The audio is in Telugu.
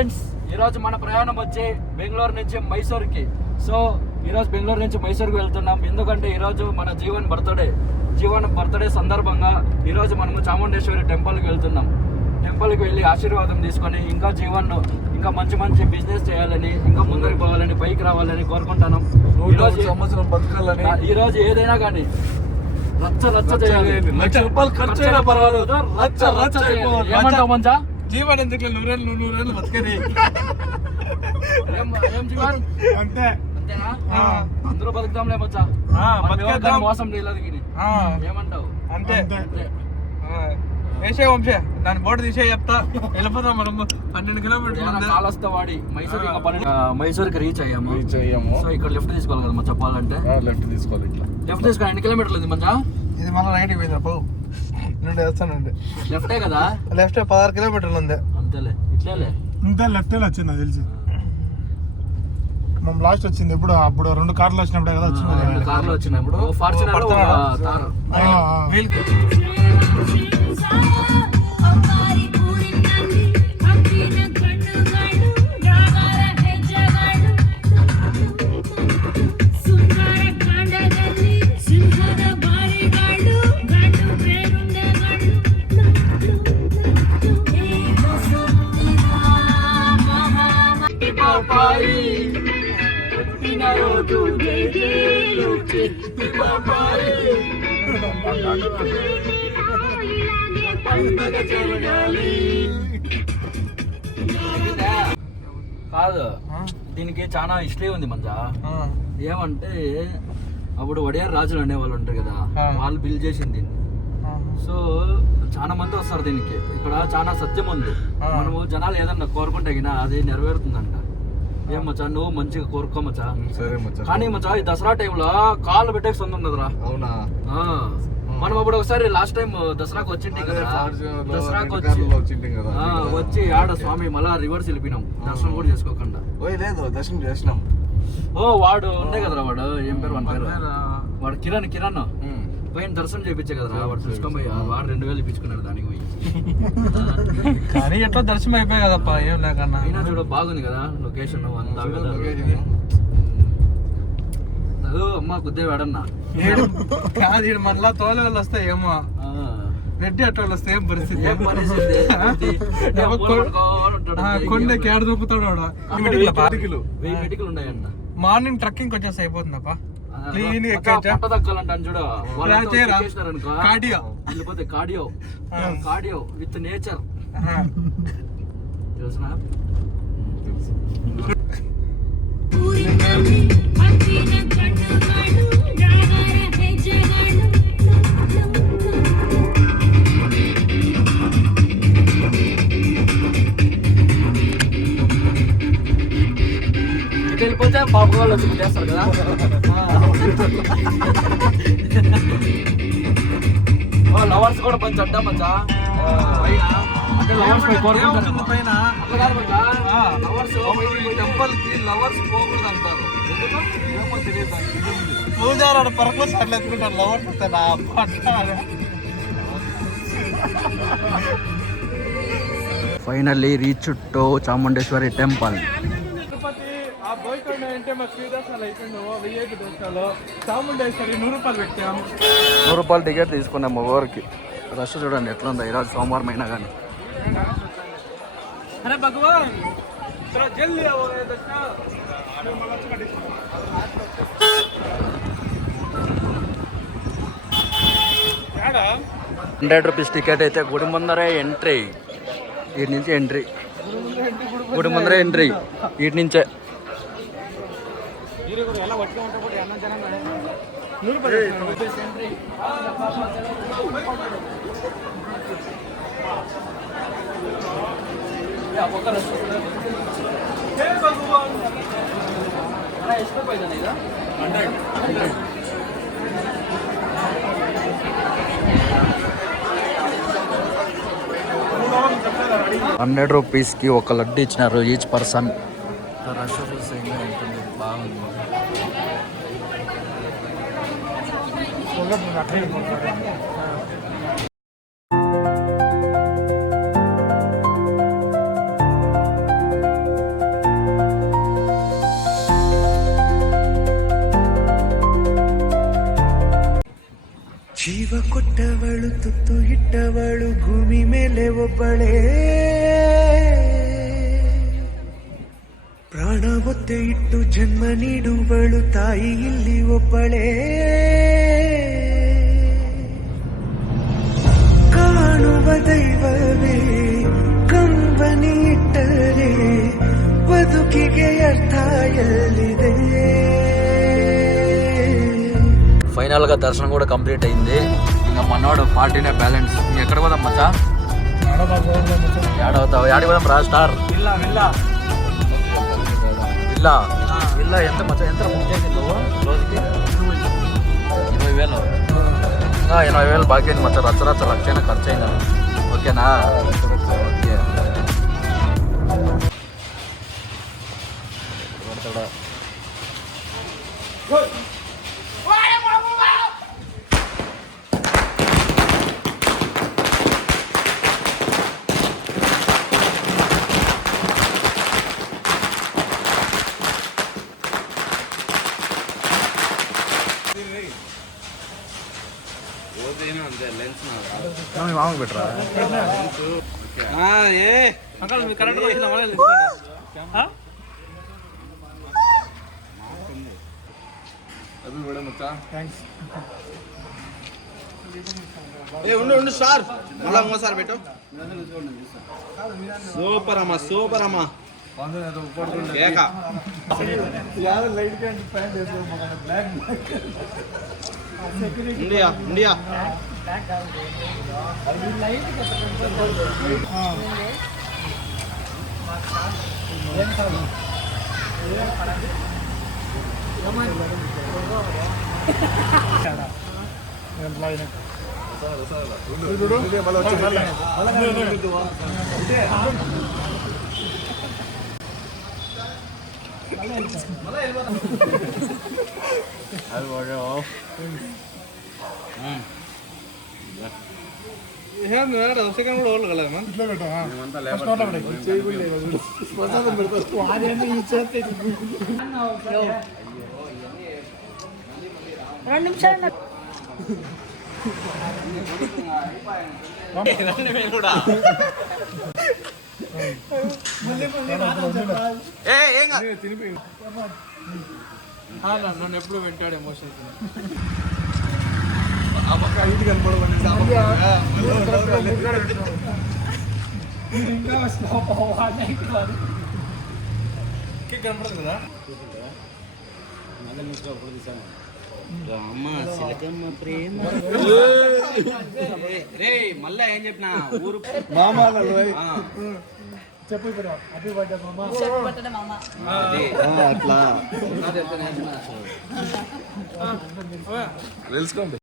ఫ్రెండ్స్, ఈరోజు మన ప్రయాణం వచ్చి బెంగళూరు నుంచి మైసూర్కి. సో ఈరోజు బెంగళూరు నుంచి మైసూర్కి వెళ్తున్నాం. ఎందుకంటే ఈరోజు మన జీవన్ బర్త్డే సందర్భంగా ఈరోజు మనము చాముండేశ్వరి టెంపుల్కి వెళ్తున్నాం. టెంపుల్కి వెళ్ళి ఆశీర్వాదం తీసుకొని ఇంకా జీవన్ ఇంకా మంచి మంచి బిజినెస్ చేయాలని, ఇంకా ముందరికి పోవాలని, పైకి రావాలని కోరుకుంటున్నాం. ఈరోజు సంవత్సరం బతకాలని, ఈరోజు ఏదైనా కానీ రచ్చ చేయాలి. ₹1,00,000 ఖర్చు అయినా పర్వాలేదు, రచ్చ ఏమంటావు మంచా? జీవన్ ఎందుకు నూరేళ్ళు బతకని ఏం జీవన్ అంతే. అంతేనా? అందరూ బతుకుతాంలే మచ్చా, మోసం చేయలేదు. ఏమంటావు? అంతే వేసే వంశే దాని బోర్డు తీసే చెప్తా, వెళ్ళిపోతాం మనం. 12 కిలోమీటర్లు కాలస్తా వాడి మైసూర్కి రీచ్ అయ్యాము. సో ఇక్కడ లెఫ్ట్ తీసుకోవాలి కదా చెప్పాలంటే. లెఫ్ట్ తీసుకోవాలి. ఇట్లా లెఫ్ట్ తీసుకోవాలి. ఎన్ని కిలోమీటర్లు ఉంది మంచా? ఇది మళ్ళీ రైట్ పోయింది బాబు. నుండి వేస్తానండి. లెఫ్టే కదా? లెఫ్ట్ 16 కిలోమీటర్లు ఉంది. అంతేలే, ఇట్లేలే. ఇంత లెఫ్ట్ వచ్చింది నాకు తెలిసి. మనం లాస్ట్ వచ్చింది ఎప్పుడు? అప్పుడు 2 కార్లు వచ్చినప్పుడే కదా వచ్చింది. 2 కార్లు వచ్చినప్పుడు ఫార్చునర్ కాదు. దీనికి చాలా హిస్టరీ ఉంది మంచా. ఏమంటే అప్పుడు వడియార్ రాజులు అనేవాళ్ళు ఉంటారు కదా, వాళ్ళు బిల్డ్ చేసింది దీన్ని. సో చాలా మంది వస్తారు దీనికి. ఇక్కడ చాలా సత్యం ఉంది. మనము జనాలు ఏదన్నా కోరుకుంటే గినా అది నెరవేరుతుందంట. ఏం మచ్చా, నువ్వు మంచిగా కోరుకో మచ్చా. కానీ మచ్చా ఈ దసరా టైంలో కాళ్ళు పెట్టే సొంత ఉండదురా. అవునా? మనం అప్పుడు ఒకసారి లాస్ట్ టైం దసరాకు వచ్చింటి కదా, దసరాకు వచ్చి ఆడ స్వామి మళ్ళా రివర్స్ వెళ్ళిపోయినాం, దర్శనం కూడా చేసుకోకుండా. లేదు, దర్శనం చేసినాం. ఓ వాడు ఉండే కదరా, వాడు ఏం పేరు వాడి పేరు? వాడు కిరణ్ పోయిన దర్శనం చేయించే కదరా. వాడు చూసుకొని పోయి వాడు 2,000 ఇప్పించుకున్నాడు దానికి పోయి. కానీ ఎట్లా దర్శనం అయిపోయాయి కదప్పా, ఏం లేకన్నా. అయినా చూడ బాగుంది కదా లొకేషన్ అంతా. అమ్మా కుద్దే వాడన్నా కాదు, మళ్ళా తోలే వాళ్ళు వస్తాయి ఏమో, రెడ్డి అట్లా వాళ్ళు వస్తే ఏం పరిస్థితి. కొండకి ఏడ దూకుతాడు వాడు. 1000 మెటికలు ఉన్నాయంట. మార్నింగ్ ట్రక్కింగ్ వచ్చేసి అయిపోతుందప్పా. క్లీన్ దక్కాలంటాను చూడ. కార్డియో కార్డియో విత్ నేచర్ తెలుసునా? వెళ్ళిపోతే బాబు వాళ్ళు వచ్చి చేస్తారు కదా. లవర్స్ కూడా కొంచెం అడ్డా మచ్చా. అంటే లవర్స్ పైన టెంపుల్ కి లవర్స్ పోకూడదు అంటారు. ఏమో తెలియదు. పూజారాడు పరకులు సార్లు ఎత్తుకుంటారు లవర్స్ వస్తారు. Finally reach to Chamundeshwari temple. ఆ బోయకొండ అంటే మాకు ఫ్రీ దర్శనాలు అయిపోయినాము. VIP దర్శనాలు చాముండేశ్వరి ₹100 పెట్టాము. ₹100 టికెట్ తీసుకున్నాం ఊరికి. రష్ చూడండి ఎట్లా ఉందో ఈరోజు సోమవారం అయినా కానీ. అరే భగవాన్ జల్దీ దర్శన. ₹100 టికెట్ అయితే గుడి ముందరే ఎంట్రీ. వీటి నుంచి ఎంట్రీ, గుడి ముందరే ఎంట్రీ వీటి నుంచే. ₹100కి ఒక లడ్డు ఇచ్చినారు ఈచ్ పర్సన్. రష్ చూసి ఉంటుంది, బాగుంది. ಜೀವ ಕೊಟ್ಟವಳು ತುತ್ತು ಇಟ್ಟವಳು ಭೂಮಿ ಮೇಲೆ ಒಬ್ಬಳೇ ಪ್ರಾಣ ಒತ್ತೆ ಇಟ್ಟು ಜನ್ಮ ನೀಡುವಳು ತಾಯಿ ಇಲ್ಲಿ ಒಬ್ಬಳೇ ಕಾಣುವ ದೈವವೇ ಕಂಬನಿ ಇಟ್ಟರೆ ಬದುಕಿಗೆ ಅರ್ಥ ಎಲ್ಲಿದೆ. ఫైనల్ గా దర్శనం కూడా కంప్లీట్ అయింది. ఇంకా మనోడు పార్టీనే బ్యాలెన్స్. ఎక్కడ పోదాం మచ్చా? ఏడవుతావు? ఏడికి పోదాం రా స్టార్? ఇల్లా ఇల్లా ఎంత మచ్చా? ఎంత బుక్ చేసింది నువ్వు రోజుకి? 20,000. 80,000 బాకీ అయింది మచ్చా. రచ్చ లక్షైనా ఖర్చు అయిందా? ఓకేనా? ఓకే. మామూలు పెట్టరా? కరెక్ట్ వచ్చిందా? ఉండు సార్, మళ్ళా ఇంకోసారి పెట్టు. సూపర్ అమ్మా, సూపర్ అమ్మా. ఇండియా ఇండియా సెకండ్ కూడా వాళ్ళు కలగమా ఇట్లా పెట్టా కూడా నన్ను ఎప్పుడు వెంటాడు ఎమోషన్ కనపడదు కదా. రే మళ్ళా ఏం చెప్పినా ఊరు చెప్పు ఇప్పుడు హ్యాపీ బర్త్డే మామ. అట్లా తెలుసుకోండి.